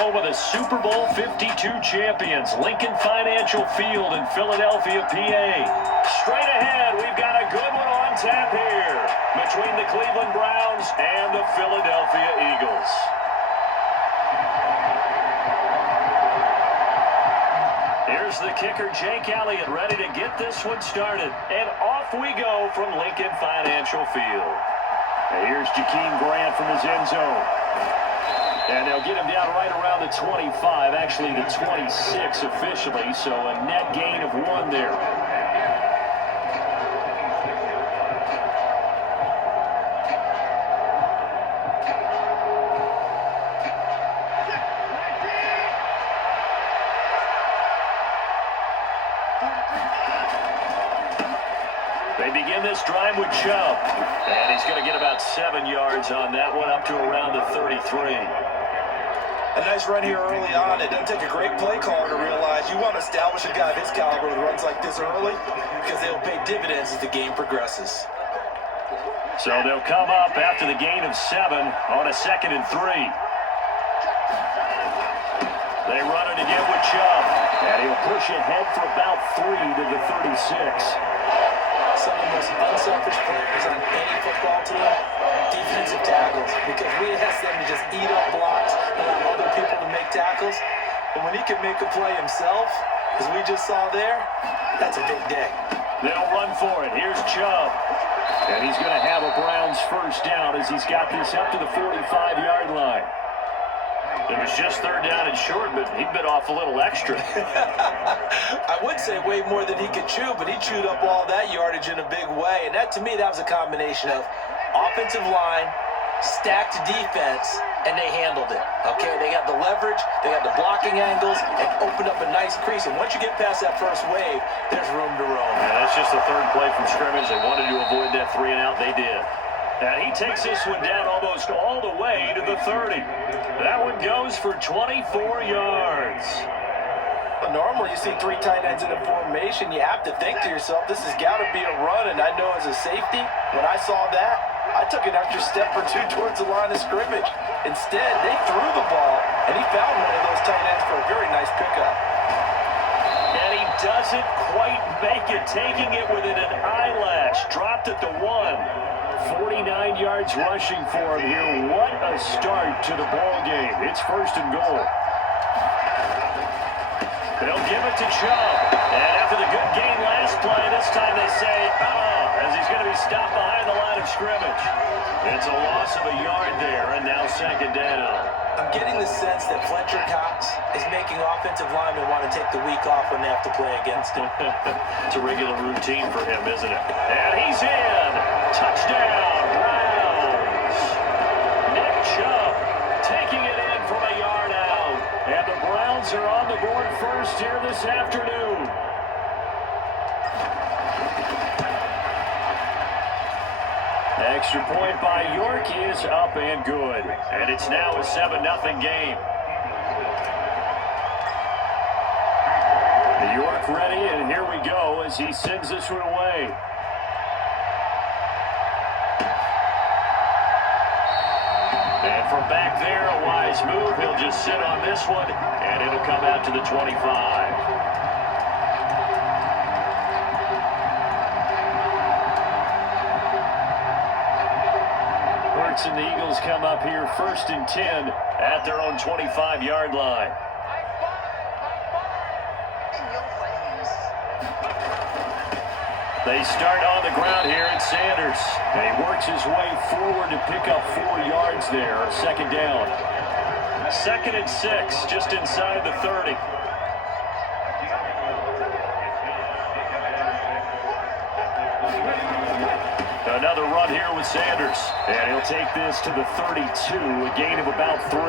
home of the Super Bowl 52 champions, Lincoln Financial Field in Philadelphia, PA. Straight ahead, we've got a good one on tap here between the Cleveland Browns and the Philadelphia Eagles. Here's the kicker, Jake Elliott, ready to get this one started. And off we go from Lincoln Financial Field. And here's Jakeem Grant from his end zone. And they'll get him down right around the 25, actually the 26 officially, so a net gain of 1 there. They begin this drive with Chubb, and he's going to get about 7 yards on that one, up to around the 33. A nice run here early on. It doesn't take a great play caller to realize you want to establish a guy of his caliber with runs like this early because they'll pay dividends as the game progresses. So they'll come up after the gain of 7 on a 2nd and 3. They run it again with Chubb, and he'll push ahead for about 3 to the 36. Some of the most unselfish players on any football team, defensive tackles, because we ask them to just eat up blocks and allow other people to make tackles. But when he can make a play himself, as we just saw there, that's a big day. They'll run for it. Here's Chubb. And he's going to have a Browns first down as he's got this up to the 45-yard line. It was just 3rd down and short, but he bit off a little extra. I would say way more than he could chew, but he chewed up all that yardage in a big way. And that, to me, that was a combination of offensive line, stacked defense, and they handled it. Okay, they got the leverage, they got the blocking angles, and opened up a nice crease. And once you get past that first wave, there's room to roam. Yeah, that's just the 3rd play from scrimmage. They wanted to avoid that 3 and out. They did. And he takes this one down almost all the way to the 30. That one goes for 24 yards. But normally you see 3 tight ends in a formation, you have to think to yourself, this has got to be a run. And I know as a safety, when I saw that, I took an extra step or 2 towards the line of scrimmage. Instead, they threw the ball, and he found one of those tight ends for a very nice pickup. And he doesn't quite make it, taking it within an eyelash. Dropped at the 1. 49 yards rushing for him here. What a start to the ball game. It's 1st and goal. They'll give it to Chubb. And after the good game last play, this time they say, as he's going to be stopped behind the line of scrimmage. It's a loss of a yard there, and now 2nd down. I'm getting the sense that Fletcher Cox is making offensive linemen want to take the week off when they have to play against him. It's a regular routine for him, isn't it? And he's in. Touchdown, Browns. Nick Chubb taking it in from a yard out. And the Browns are on the board first here this afternoon. Extra point by York is up and good. And it's now a 7-0 game. York ready, and here we go as he sends this one away. And from back there, a wise move. He'll just sit on this one, and it'll come out to the 25. And the Eagles come up here 1st and 10 at their own 25-yard line. They start on the ground here at Sanders. And he works his way forward to pick up 4 yards there. 2nd down. 2nd and 6, just inside the 30. Another run here with Sanders. And he'll take this to the 32, a gain of about 3.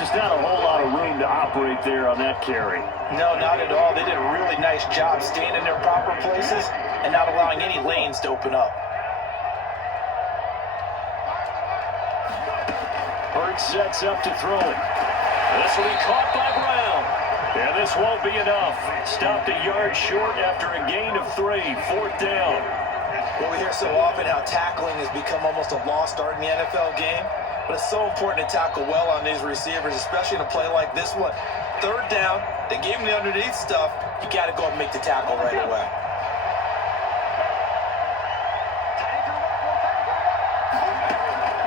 Just not a whole lot of room to operate there on that carry. No, not at all. They did a really nice job staying in their proper places and not allowing any lanes to open up. Hurts sets up to throw it. This will be caught by Brown. And this won't be enough. Stopped a yard short after a gain of 3. 4th down. Well, we hear so often how tackling has become almost a lost art in the NFL game. but it's so important to tackle well on these receivers, especially in a play like this one. Third down, they gave him the underneath stuff. You got to go up and make the tackle right away.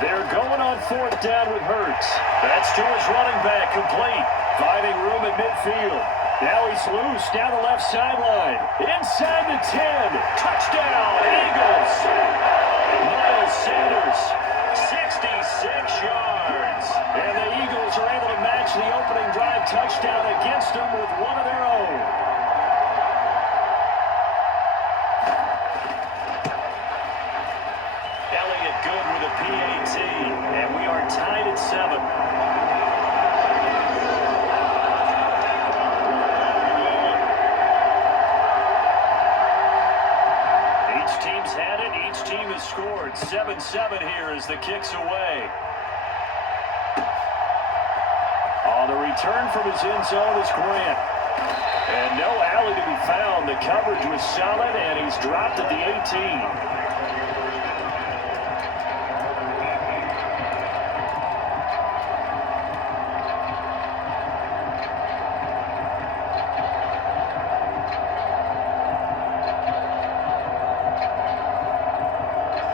They're going on fourth down with Hurts. That's to his running back, complete. Finding room at midfield. Now he's loose down the left sideline. Inside the 10. Touchdown, Eagles. Miles Sanders, 66 yards. And the Eagles are able to match the opening drive touchdown against them with one of their own. Elliott good with a PAT. And we are tied at 7. Had it. Each team has scored. 7-7 here as the kick's away. On the return from his end zone is Grant. And no alley to be found. The coverage was solid, and he's dropped at the 18.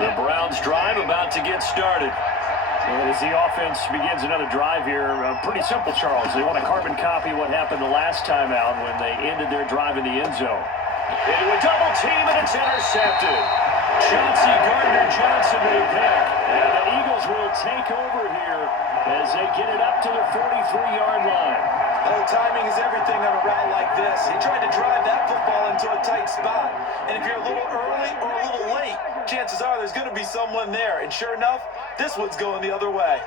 The Browns drive about to get started. As the offense begins another drive here, pretty simple, Charles. They want to carbon copy what happened the last time out when they ended their drive in the end zone. Into a double team, and it's intercepted. Chauncey Gardner-Johnson with a pick. And the Eagles will take over here as they get it up to the 43-yard line. Oh, timing is everything on a route like this. He tried to drive that football into a tight spot. And if you're a little early or a little late, chances are there's going to be someone there. And sure enough, this one's going the other way.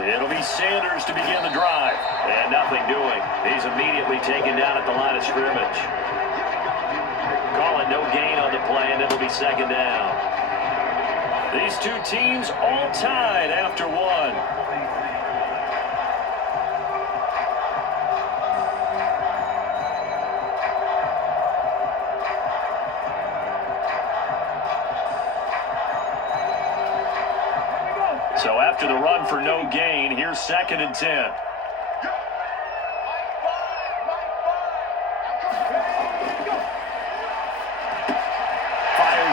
It'll be Sanders to begin the drive. And nothing doing. He's immediately taken down at the line of scrimmage. Call it no gain on the play, and it'll be second down. These two teams all tied after one. So after the run for no gain, here's 2nd and 10.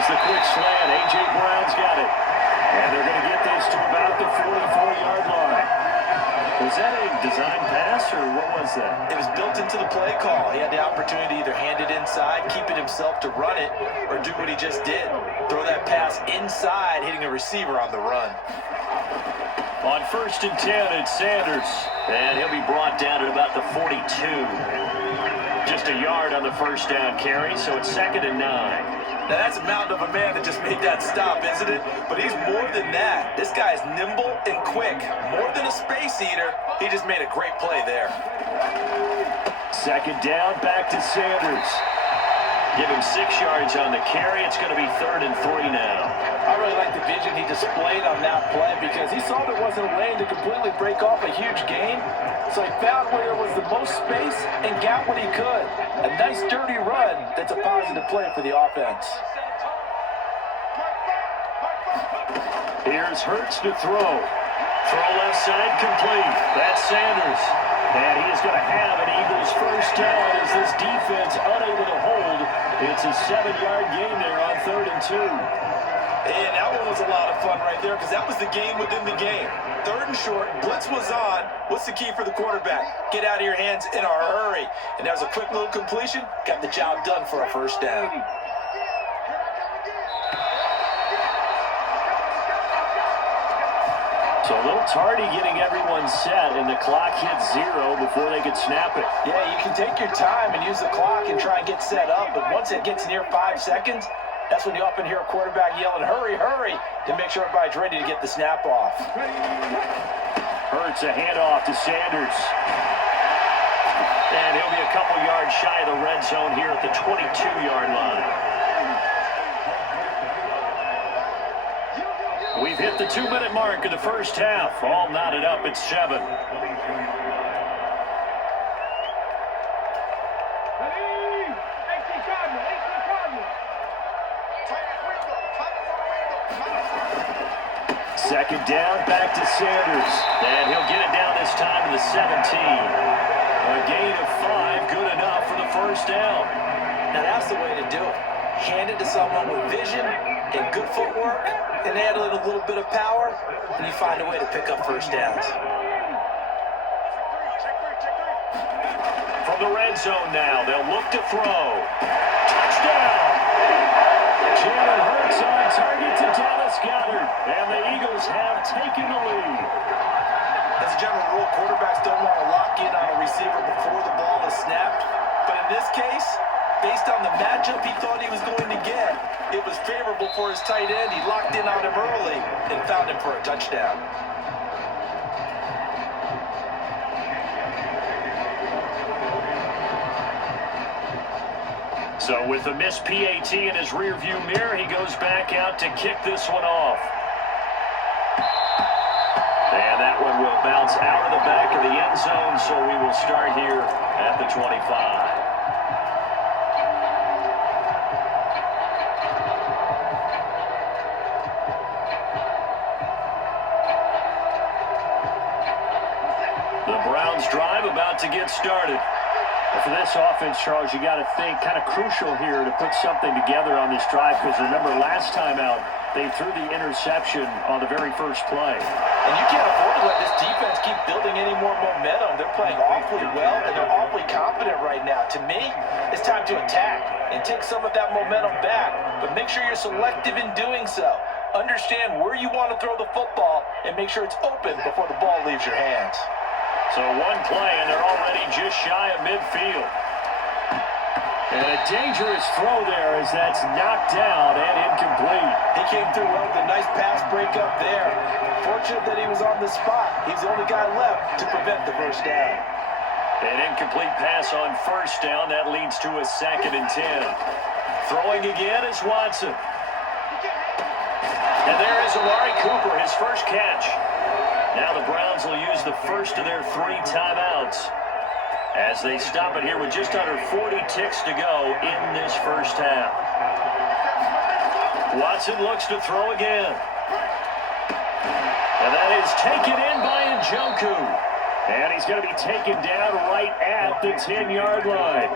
The quick slant. A.J. Brown's got it. And they're going to get this to about the 44-yard line. Was that a design pass, or what was that? It was built into the play call. He had the opportunity to either hand it inside, keep it himself to run it, or do what he just did. Throw that pass inside, hitting a receiver on the run. On 1st and 10, it's Sanders. And he'll be brought down at about the 42. Just a yard on the first down carry, so it's 2nd and 9. Now, that's a mountain of a man that just made that stop, isn't it? But he's more than that. This guy's nimble and quick. More than a space eater. He just made a great play there. 2nd down, back to Sanders. Give him 6 yards on the carry. It's going to be 3rd and 3 now. I really like the vision he displayed on that play because he saw there wasn't a lane to completely break off a huge gain. So he found where there was the most space and got what he could. A nice dirty run that's a positive play for the offense. Here's Hurts to throw. Throw left side complete. That's Sanders. And he is going to have an Eagles first down as this defense unable to hold. It's a 7-yard gain there on 3rd and 2. And that one was a lot of fun right there because that was the game within the game. 3rd and short, blitz was on. What's the key for the quarterback? Get out of your hands in a hurry. And that was a quick little completion. Got the job done for a first down. So a little tardy getting everyone set, and the clock hits 0 before they could snap it. Yeah, you can take your time and use the clock and try and get set up, but once it gets near 5 seconds, that's when you often hear a quarterback yelling, hurry, hurry, to make sure everybody's ready to get the snap off. Hurts a handoff to Sanders. And he'll be a couple yards shy of the red zone here at the 22-yard line. We've hit the 2-minute mark of the first half. All knotted up at 7. Second down, back to Sanders. And he'll get it down this time to the 17. A gain of 5, good enough for the first down. Now that's the way to do it. Hand it to someone with vision and good footwork, and add a little bit of power, and you find a way to pick up first downs. From the red zone now, they'll look to throw. Touchdown! Jalen Hurts on target to Dallas Goedert, and the Eagles have taken the lead. As a general rule, quarterbacks don't want to lock in on a receiver before the ball is snapped. But in this case, based on the matchup he thought he was going to get, it was favorable for his tight end. He locked in on him early and found him for a touchdown. So with the missed PAT in his rearview mirror, he goes back out to kick this one off. And that one will bounce out of the back of the end zone, so we will start here at the 25. The Browns drive about to get started. For this offense, Charles, you got to think kind of crucial here to put something together on this drive, because remember last time out, they threw the interception on the very first play. And you can't afford to let this defense keep building any more momentum. They're playing awfully well, and they're awfully confident right now. To me, it's time to attack and take some of that momentum back, but make sure you're selective in doing so. Understand where you want to throw the football and make sure it's open before the ball leaves your hands. So one play, and they're already just shy of midfield. And a dangerous throw there as that's knocked down and incomplete. He came through well with a nice pass breakup there. Fortunate that he was on the spot. He's the only guy left to prevent the first down. An incomplete pass on first down. That leads to a 2nd and 10. Throwing again is Watson. And there is Amari Cooper, his first catch. Now the Browns will use the first of their 3 timeouts as they stop it here with just under 40 ticks to go in this first half. Watson looks to throw again. And that is taken in by Njoku. And he's going to be taken down right at the 10-yard line.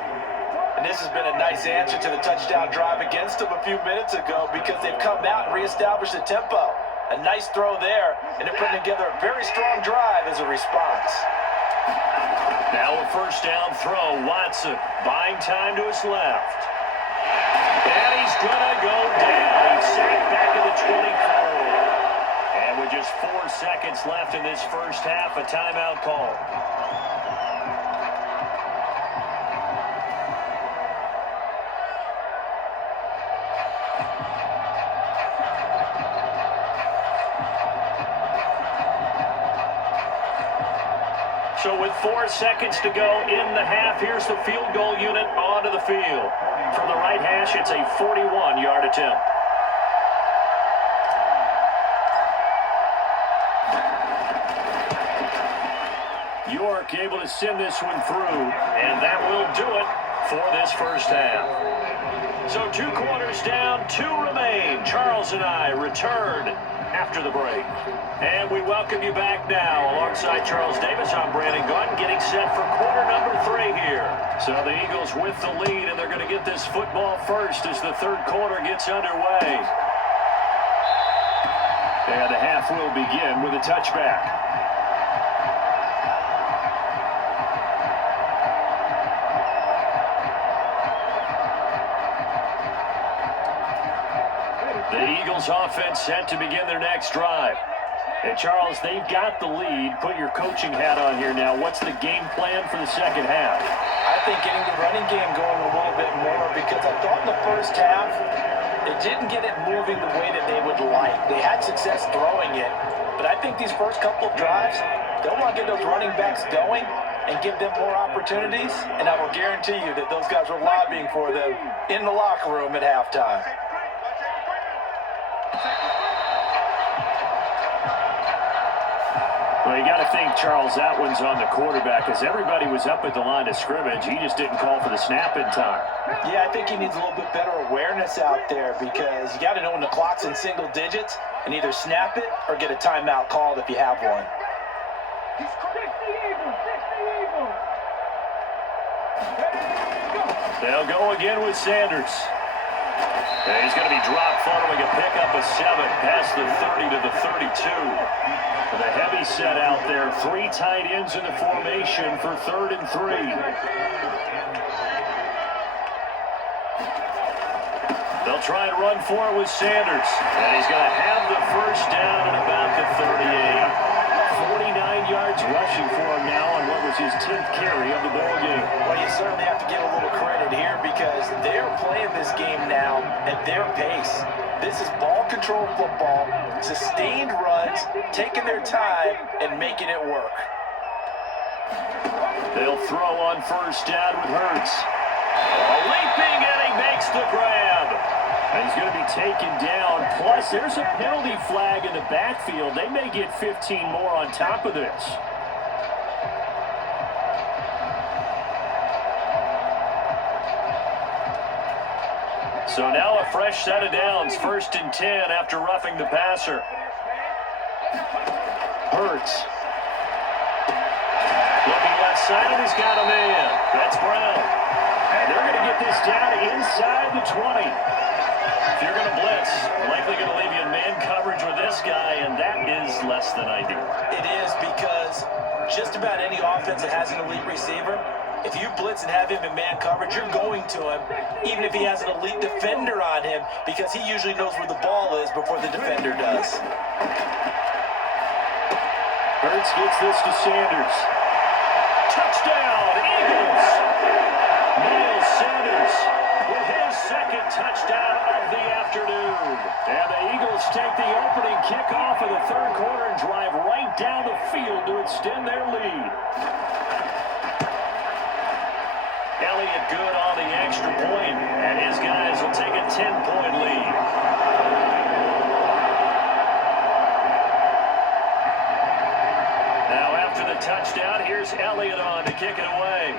And this has been a nice answer to the touchdown drive against them a few minutes ago, because they've come out and reestablished the tempo. A nice throw there, and they're putting together a very strong drive as a response. Now a first down throw. Watson buying time to his left. And he's going to go down. He's sacked back at the 24. And with just 4 seconds left in this first half, a timeout call. So with 4 seconds to go in the half, here's the field goal unit onto the field. From the right hash, it's a 41-yard attempt. York able to send this one through, and that will do it for this first half. So 2 quarters down, 2 remain. Charles and I return after the break. And we welcome you back now. Alongside Charles Davis, I'm Brandon Gaunt, getting set for quarter number 3 here. So the Eagles with the lead, and they're going to get this football first as the third quarter gets underway. And the half will begin with a touchback. The Eagles offense set to begin their next drive. And Charles, they've got the lead. Put your coaching hat on here now. What's the game plan for the second half? I think getting the running game going a little bit more, because I thought in the first half they didn't get it moving the way that they would like. They had success throwing it, but I think these first couple of drives, they'll want to get those running backs going and give them more opportunities, and I will guarantee you that those guys were lobbying for them in the locker room at halftime. Well, you got to think, Charles, that one's on the quarterback because everybody was up at the line of scrimmage. He just didn't call for the snap in time. Yeah, I think he needs a little bit better awareness out there because you got to know when the clock's in single digits and either snap it or get a timeout called if you have one. They'll go again with Sanders. And he's going to be dropped following a pickup of 7 past the 30 to the 32. With a heavy set out there, 3 tight ends in the formation for 3rd and 3. They'll try and run for it with Sanders. And he's going to have the first down at about the 38. 49 yards rushing for him now on what was his 10th carry of the ball game. Well, you certainly have to give a little credit here because they're playing this game now at their pace. This is ball control football, sustained runs, taking their time, and making it work. They'll throw on first down with Hurts. Leaping, and he makes the grab. And he's going to be taken down. Plus, there's a penalty flag in the backfield. They may get 15 more on top of this. So now a fresh set of downs. 1st and 10 after roughing the passer. Hurts. Looking left side, and he's got a man. That's Brown. And they're going to get this down inside the 20. If you're going to blitz, likely going to leave you in man coverage with this guy, and that is less than ideal. It is because just about any offense that has an elite receiver, if you blitz and have him in man coverage, you're going to him, even if he has an elite defender on him, because he usually knows where the ball is before the defender does. Hurts gets this to Sanders. Touchdown, Eagles! Miles Sanders with his 2nd touchdown of the afternoon. And the Eagles take the opening kickoff of the 3rd quarter and drive right down the field to extend their lead. Elliott good on the extra point, and his guys will take a 10-point lead. Now after the touchdown, here's Elliott on to kick it away.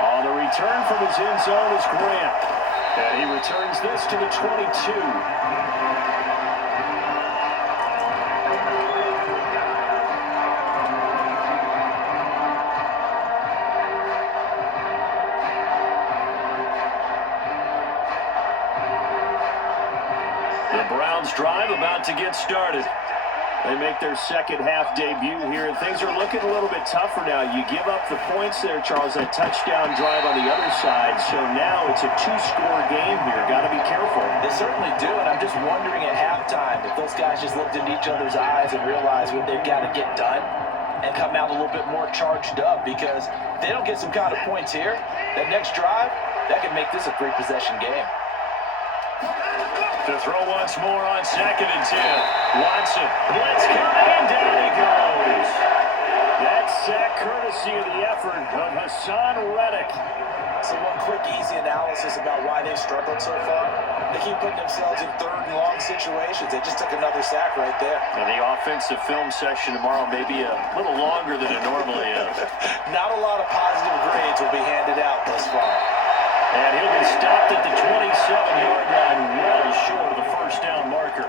On the return from his end zone is Grant. And he returns this to the 22. The Browns drive about to get started. They make their 2nd half debut here, and things are looking a little bit tougher now. You give up the points there, Charles, that touchdown drive on the other side, so now it's a 2-score game here. Got to be careful. They certainly do, and I'm just wondering at halftime if those guys just looked into each other's eyes and realized what they've got to get done and come out a little bit more charged up, because if they don't get some kind of points here, that next drive, that could make this a 3-possession game. To throw once more on 2nd and 10. Watson, blitz coming, and down he goes. That sack courtesy of the effort of Hassan Reddick. So one quick, easy analysis about why they've struggled so far. They keep putting themselves in 3rd and long situations. They just took another sack right there. And the offensive film section tomorrow may be a little longer than it normally is. Not a lot of positive grades will be handed out thus far. And he'll be stopped at the 27-yard line, well short of the first down marker.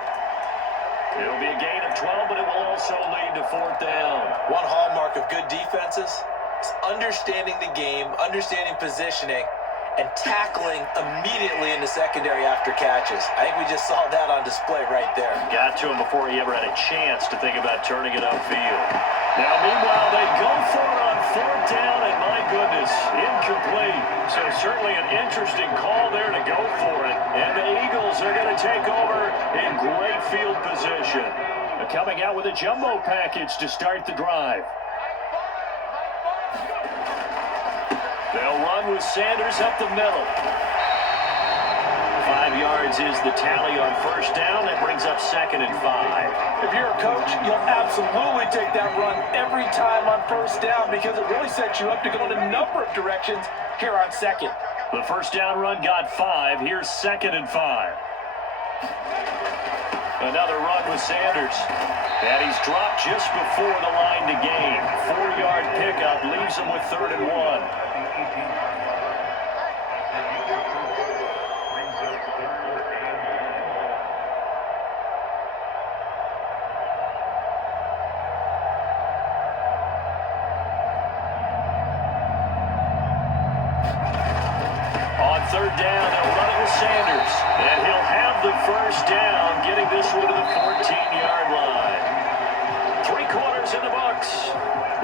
It'll be a gain of 12, but it will also lead to 4th down. One hallmark of good defenses is understanding the game, understanding positioning, and tackling immediately in the secondary after catches. I think we just saw that on display right there. Got to him before he ever had a chance to think about turning it upfield. Now, meanwhile, they go for it on 4th down, and my goodness, incomplete. So certainly an interesting call there to go for it. And the Eagles are going to take over in great field position. Coming out with a jumbo package to start the drive. They'll run with Sanders up the middle. 5 yards is the tally on first down. That brings up 2nd and 5. If you're a coach, you'll absolutely take that run every time on first down because it really sets you up to go in a number of directions here on 2nd. The first down run got 5. Here's 2nd and 5. Another run with Sanders. And he's dropped just before the line to gain. 4-yard pickup leaves him with 3rd and 1. On 3rd down, they'll run it with Sanders. And he'll have the 1st down, getting this one to the 14-yard line. 3 quarters in the books.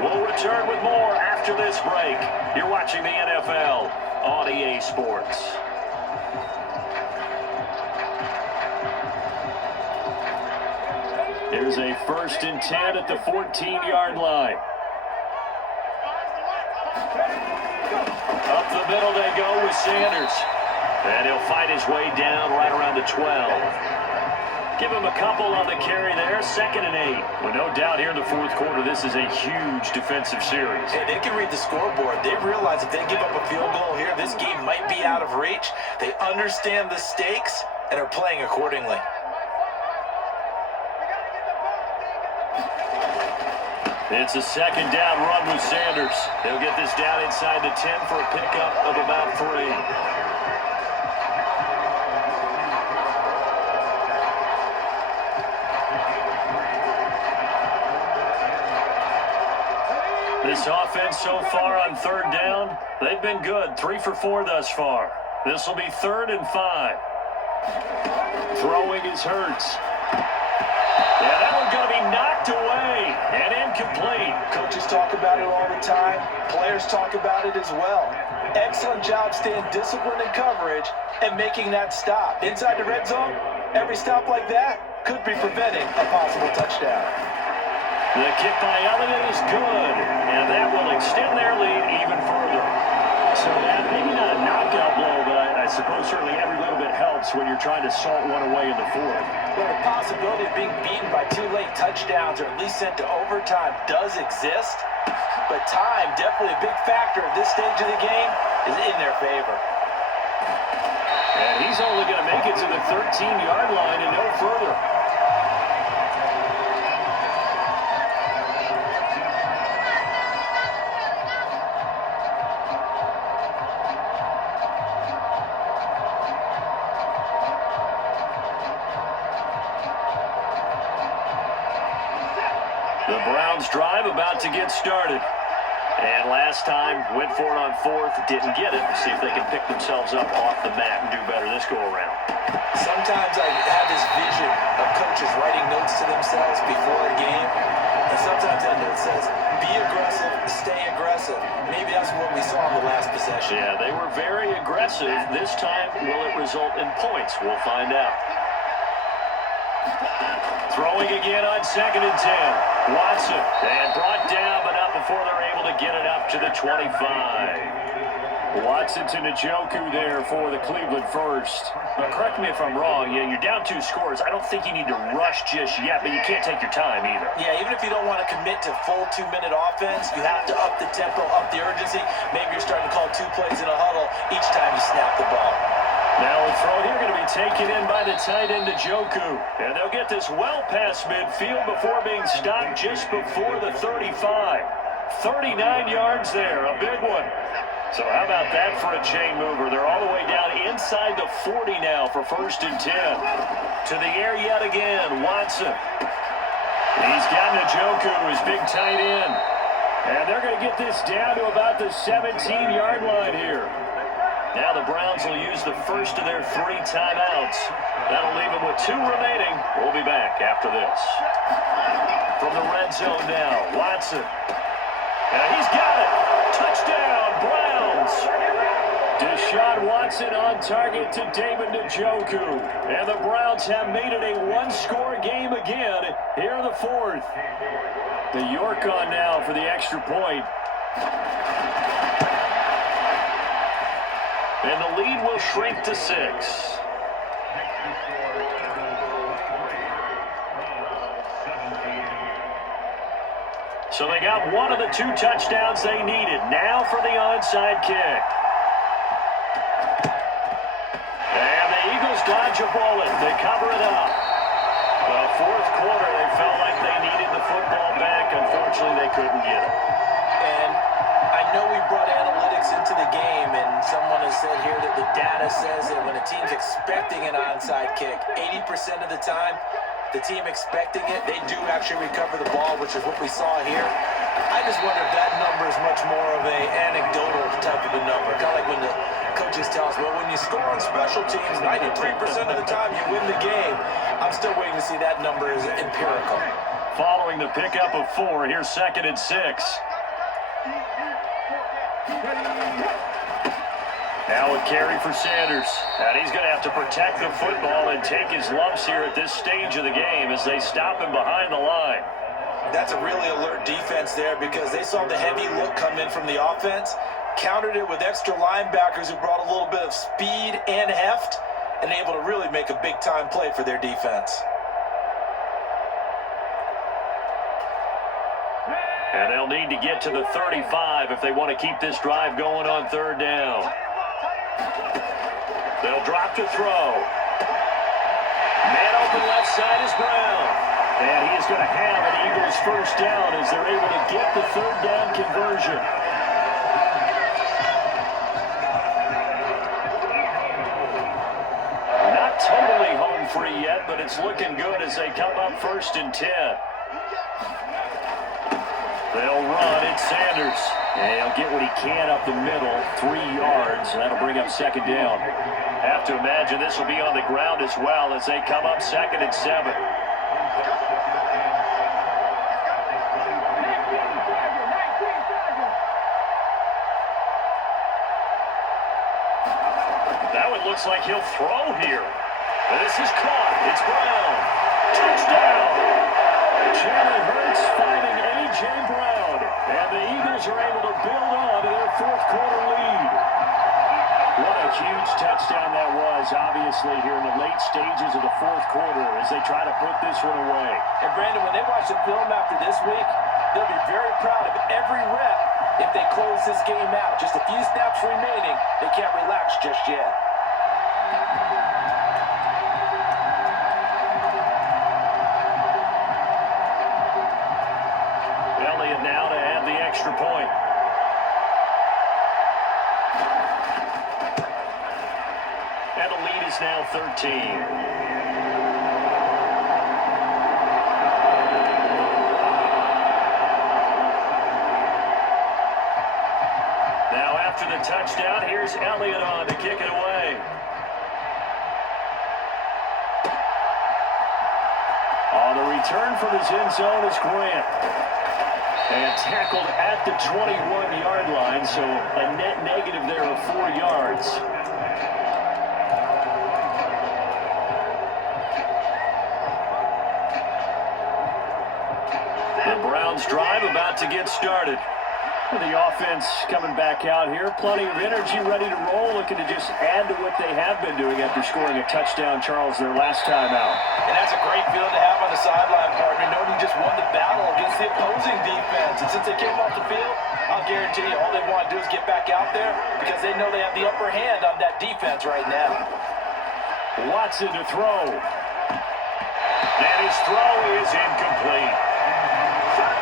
We'll return with more after this break. You're watching the NFL on EA Sports. Here's a 1st and 10 at the 14-yard line. Up the middle they go with Sanders. And he'll fight his way down right around the 12. Give him a couple on the carry there. 2nd and 8. Well, no doubt here in the 4th quarter, this is a huge defensive series. Hey, they can read the scoreboard. They realize if they give up a field goal here, this game might be out of reach. They understand the stakes and are playing accordingly. It's a 2nd down run with Sanders. He'll get this down inside the 10 for a pickup of about 3. This offense so far on 3rd down, they've been good. 3 for 4 thus far. This will be 3rd and 5. Throwing is Hurts. Yeah, that one's going to be knocked away and incomplete. Coaches talk about it all the time. Players talk about it as well. Excellent job staying disciplined in coverage and making that stop. Inside the red zone, every stop like that could be preventing a possible touchdown. The kick by Elliott is good, and that will extend their lead even further. So that maybe not a knockout blow, but I suppose certainly every little bit helps when you're trying to salt one away in the 4th. Well, the possibility of being beaten by 2 late touchdowns or at least sent to overtime does exist, but time, definitely a big factor at this stage of the game, is in their favor. And he's only going to make it to the 13-yard line and no further. The Browns drive about to get started. And last time, went for it on 4th, didn't get it. Let's see if they can pick themselves up off the mat and do better this go-around. Sometimes I have this vision of coaches writing notes to themselves before a game. And sometimes that note says, be aggressive, stay aggressive. Maybe that's what we saw in the last possession. Yeah, they were very aggressive. This time, will it result in points? We'll find out. Throwing again on 2nd and 10. Watson, and brought down, but not before they're able to get it up to the 25. Watson to Njoku there for the Cleveland first. Now, correct me if I'm wrong. Yeah, you're down 2 scores. I don't think you need to rush just yet, but you can't take your time either. Yeah, even if you don't want to commit to full 2-minute offense, you have to up the tempo, up the urgency. Maybe you're starting to call 2 plays in a huddle each time you snap the ball. Now a throw here going to be taken in by the tight end Njoku. And they'll get this well past midfield before being stopped just before the 35. 39 yards there, a big one. So how about that for a chain mover? They're all the way down inside the 40 now for 1st and 10. To the air yet again, Watson. He's got Njoku, his big tight end. And they're going to get this down to about the 17-yard line here. Now the Browns will use the first of their 3 timeouts. That'll leave them with 2 remaining. We'll be back after this. From the red zone now, Watson. And he's got it. Touchdown, Browns. Deshaun Watson on target to David Njoku. And the Browns have made it a 1-score game again here in the 4th. The York on now for the extra point. And the lead will shrink to 6. So they got one of the 2 touchdowns they needed. Now for the onside kick. And the Eagles Eagles dodge a bullet. They cover it up. The fourth quarter, they felt like they needed the football back. Unfortunately, they couldn't get it. And I know we brought analytics into the game, and someone has said here that the data says that when a team's expecting an onside kick, 80% of the time, the team expecting it, they do actually recover the ball, which is what we saw here. I just wonder if that number is much more of a anecdotal type of a number. Kind of like when the coaches tell us, well, when you score on special teams, 93% of the time you win the game. I'm still waiting to see that number is empirical. Following the pickup of 4, here's 2nd and 6. Now a carry for Sanders. And he's going to have to protect the football and take his lumps here at this stage of the game as they stop him behind the line. That's a really alert defense there because they saw the heavy look come in from the offense, countered it with extra linebackers who brought a little bit of speed and heft, and able to really make a big-time play for their defense. And they'll need to get to the 35 if they want to keep this drive going on 3rd down. They'll drop to throw. Man open left side is Brown. And he is going to have an Eagles first down as they're able to get the 3rd down conversion. Not totally home free yet, but it's looking good as they come up 1st and 10. They'll run. It's Sanders. And he'll get what he can up the middle, 3 yards. And that'll bring up 2nd down. Have to imagine this will be on the ground as well as they come up 2nd and 7. That one looks like he'll throw here. This is caught. It's Brown. Touchdown. Jalen Hurts finding A.J. Brown. And the Eagles are able to build on to their 4th quarter lead. What a huge touchdown that was, obviously, here in the late stages of the 4th quarter as they try to put this one away. And, Brandon, when they watch the film after this week, they'll be very proud of every rep if they close this game out. Just a few snaps remaining. They can't relax just yet. Elliott now to have the extra point. And the lead is now 13. Now after the touchdown, here's Elliott on to kick it away. On the return from his end zone is Grant. And tackled at the 21-yard line, so a net negative there of 4 yards. The Browns drive about to get started. The offense coming back out here. Plenty of energy, ready to roll, looking to just add to what they have been doing after scoring a touchdown, Charles, their last time out. And that's a great feeling to have on the sideline, partner, knowing you just won the battle against the opposing defense. And since they came off the field, I'll guarantee you all they want to do is get back out there because they know they have the upper hand on that defense right now. Watson to throw. And his throw is incomplete.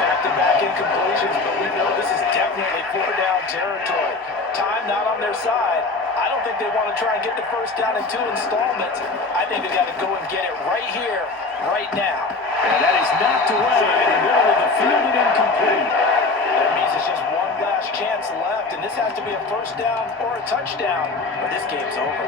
Back-to-back incompletions, but we know this is definitely 4-down territory. Time not on their side. I don't think they want to try and get the first down in 2 installments. I think they got to go and get it right here, right now. And that is knocked away in the middle of the field and incomplete. That means it's just one last chance left, and this has to be a first down or a touchdown, or this game's over.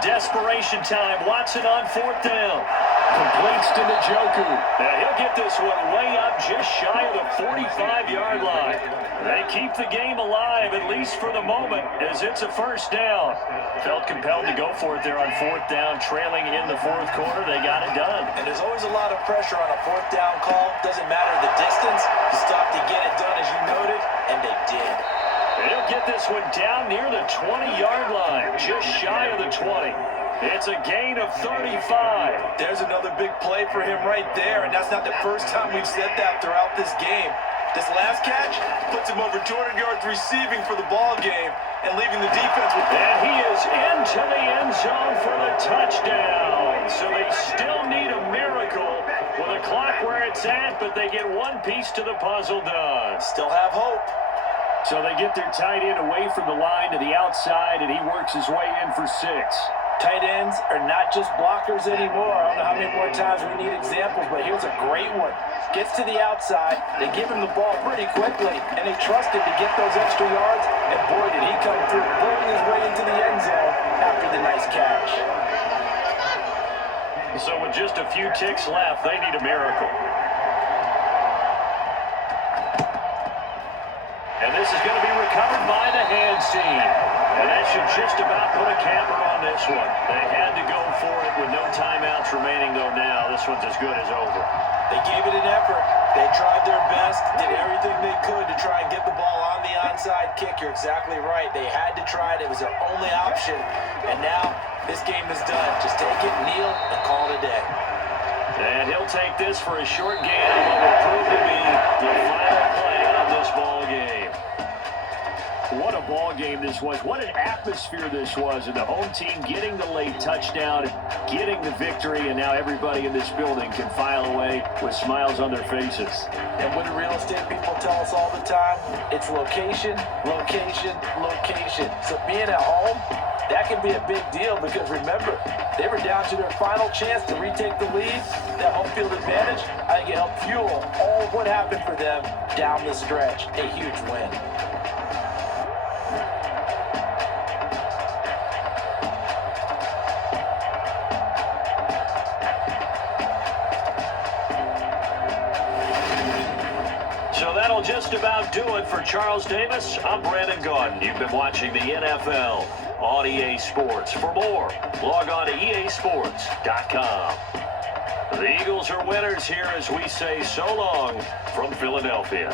Desperation time. Watson on 4th down. Completes to Njoku. Now he'll get this one way up just shy of the 45-yard line. They keep the game alive, at least for the moment, as it's a first down. Felt compelled to go for it there on 4th down, trailing in the 4th quarter. They got it done. And there's always a lot of pressure on a 4th down call. Doesn't matter the distance. You stop to get it done, as you noted, and they did. And he'll get this one down near the 20-yard line, just shy of the 20. It's a gain of 35. There's another big play for him right there, and that's not the first time we've said that throughout this game. This last catch puts him over 200 yards receiving for the ball game and leaving the defense with... And he is into the end zone for the touchdown. So they still need a miracle with a clock where it's at, but they get one piece to the puzzle done. Still have hope. So they get their tight end away from the line to the outside, and he works his way in for 6. Tight ends are not just blockers anymore. I don't know how many more times we need examples, but here's a great one. Gets to the outside, they give him the ball pretty quickly, and they trust him to get those extra yards, and boy, did he come through, burning his way into the end zone after the nice catch. So with just a few ticks left, they need a miracle. And this is going to be recovered by the hands team. And that should just about put a capper on this one. They had to go for it with no timeouts remaining, though now this one's as good as over. They gave it an effort. They tried their best, did everything they could to try and get the ball on the onside kick. You're exactly right. They had to try it. It was their only option. And now this game is done. Just take it, kneel, and call it a day. And he'll take this for a short gain on what will prove to be the final play of this ball game. What a ball game this was. What an atmosphere this was. And the home team getting the late touchdown, getting the victory, and now everybody in this building can file away with smiles on their faces. And what do real estate people tell us all the time? It's location, location, location. So being at home, that can be a big deal because remember, they were down to their final chance to retake the lead. That home field advantage, I think it helped fuel all of what happened for them down the stretch. A huge win. So that'll just about do it for Charles Davis. I'm Brandon Gaudin. You've been watching the NFL on EA Sports. For more, log on to easports.com. The Eagles are winners here as we say so long from Philadelphia.